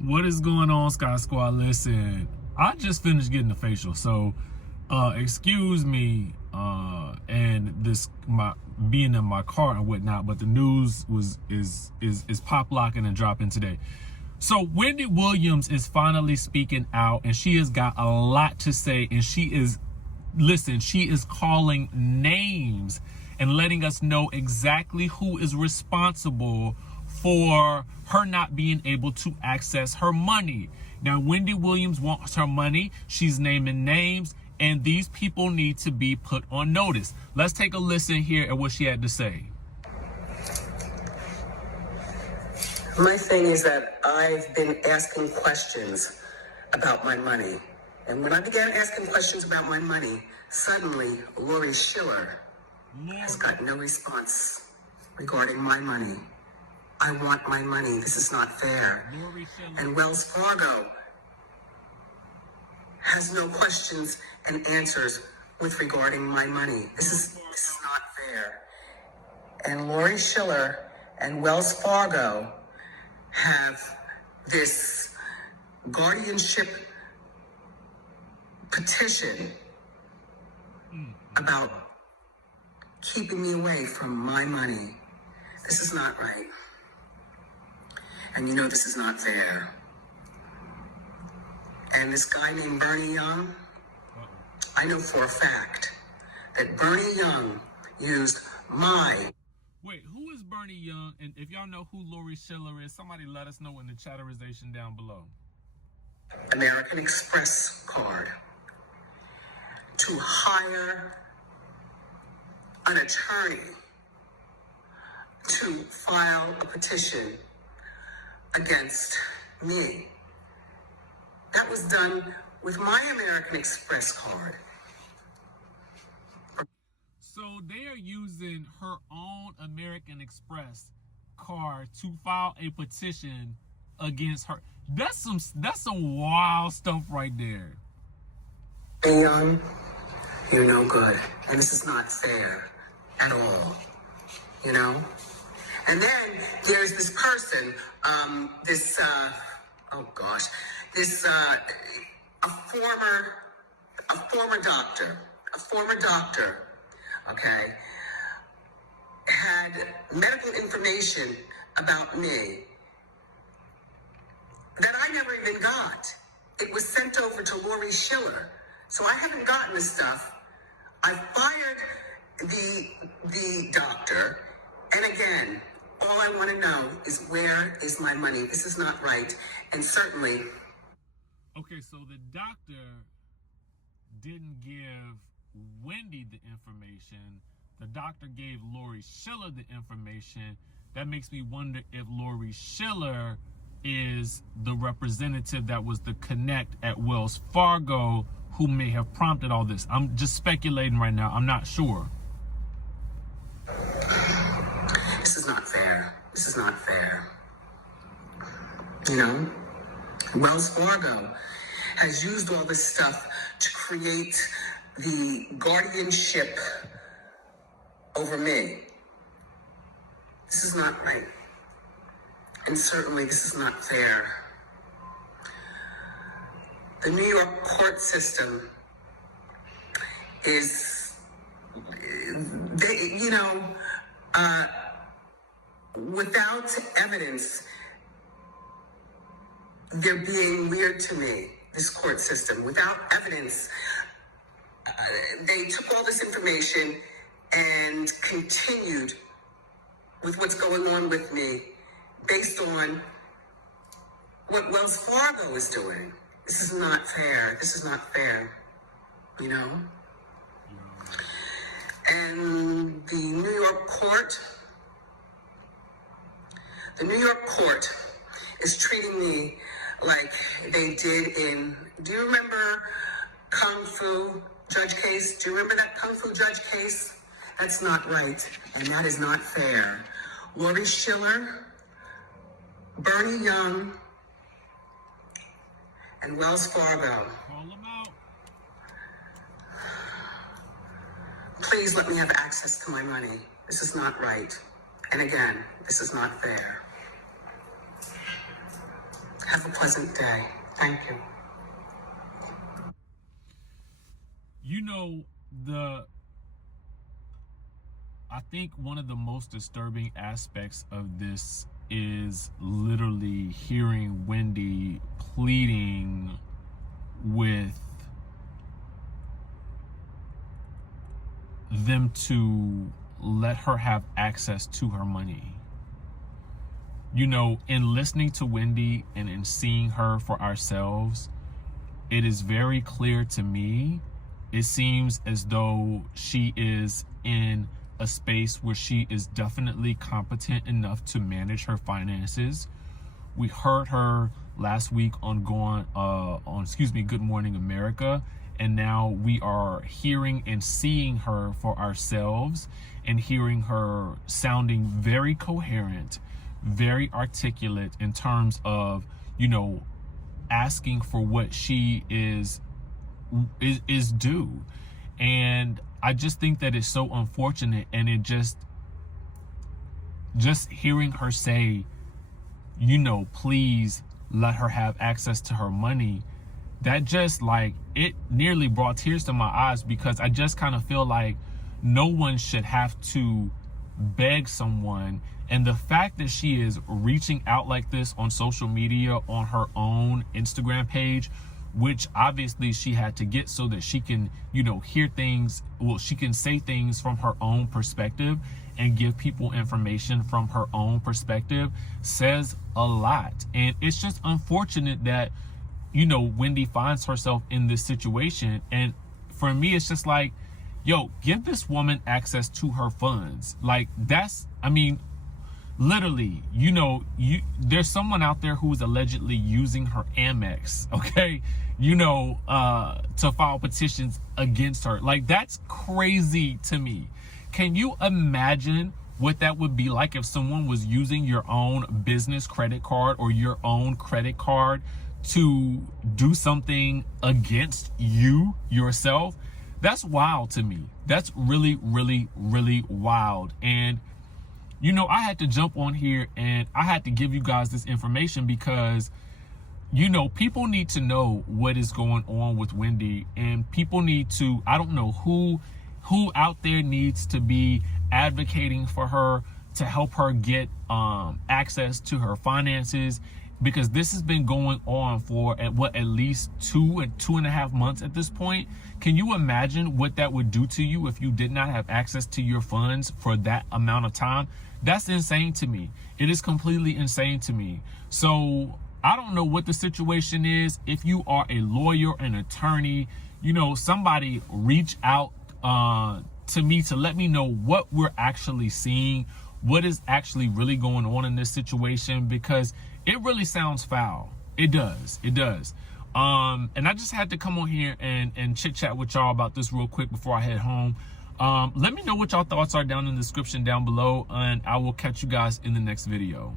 What is going on, Sky Squad? Listen, I just finished getting a facial, so excuse me and this my being in my car and whatnot, but the news is pop locking and dropping today. So Wendy Williams is finally speaking out, and she has got a lot to say, and she is calling names and letting us know exactly who is responsible for her not being able to access her money. Now, Wendy Williams wants her money. She's naming names, and these people need to be put on notice. Let's take a listen here at what she had to say. My thing is that I've been asking questions about my money. And when I began asking questions about my money, suddenly Lori Schiller has got no response regarding my money. I want my money. This is not fair. And Wells Fargo has no questions and answers with regarding my money. This is not fair. And Lori Schiller and Wells Fargo have this guardianship petition about keeping me away from my money. This is not right. And you know this is not fair. And this guy named Bernie Young, I know for a fact that Bernie Young used my... Wait, who is Bernie Young? And if y'all know who Lori Schiller is, somebody let us know in the chatterization down below. American Express card to hire an attorney to file a petition against me. That was done with my American Express card. So they are using her own American Express card to file a petition against her. That's some wild stuff right there. Hey, you're no good. And this is not fair at all. You know? And then there's this person, a former doctor, okay, had medical information about me that I never even got. It was sent over to Lori Schiller. So I haven't gotten the stuff. I fired the doctor. And again, all I want to know is where is my money? This is not right. And certainly... Okay, so the doctor didn't give Wendy the information. The doctor gave Lori Schiller the information. That makes me wonder if Lori Schiller is the representative that was the connect at Wells Fargo who may have prompted all this. I'm just speculating right now. I'm not sure. This is not fair. This is not fair. You know, Wells Fargo has used all this stuff to create the guardianship over me. This is not right. And certainly this is not fair. The New York court system is, without evidence, they're being weird to me, this court system. Without evidence, they took all this information and continued with what's going on with me based on what Wells Fargo is doing. This is not fair. This is not fair, you know? And the New York court is treating me like they did in, do you remember Kung Fu Judge case? Do you remember that Kung Fu Judge case? That's not right, and that is not fair. Lori Schiller, Bernie Young, and Wells Fargo. Call them out. Please let me have access to my money. This is not right. And again, this is not fair. Have a pleasant day. Thank you. You know, I think one of the most disturbing aspects of this is literally hearing Wendy pleading with them to let her have access to her money. You know, in listening to Wendy and in seeing her for ourselves, it is very clear to me. It seems as though she is in a space where she is definitely competent enough to manage her finances. We heard her last week on Good Morning America, and now we are hearing and seeing her for ourselves and hearing her sounding very coherent, very articulate in terms of, you know, asking for what she is due. And I just think that it's so unfortunate, and it just hearing her say, you know, please let her have access to her money, that just, like, it nearly brought tears to my eyes, because I just kind of feel like no one should have to beg someone. And the fact that she is reaching out like this on social media, on her own Instagram page, which obviously she had to get so that she can, you know, hear things, well, she can say things from her own perspective and give people information from her own perspective, says a lot. And it's just unfortunate that, you know, Wendy finds herself in this situation. And for me, it's just like, yo, give this woman access to her funds. Like, that's, I mean, literally, you know, there's someone out there who is allegedly using her Amex, okay, you know, to file petitions against her. Like, that's crazy to me. Can you imagine what that would be like if someone was using your own business credit card or your own credit card to do something against you yourself? That's wild to me. That's really, really, really wild. And you know, I had to jump on here and I had to give you guys this information because, you know, people need to know what is going on with Wendy, and people need to, I don't know who out there needs to be advocating for her to help her get access to her finances, because this has been going on for at least 2.5 months at this point. Can you imagine what that would do to you if you did not have access to your funds for that amount of time? That's insane to me. It is completely insane to me. So I don't know what the situation is. If you are a lawyer, an attorney, you know, somebody reach out to me to let me know what we're actually seeing, what is actually really going on in this situation, because it really sounds foul. It does. It does. And I just had to come on here and chit chat with y'all about this real quick before I head home. Let me know what y'all thoughts are down in the description down below, and I will catch you guys in the next video.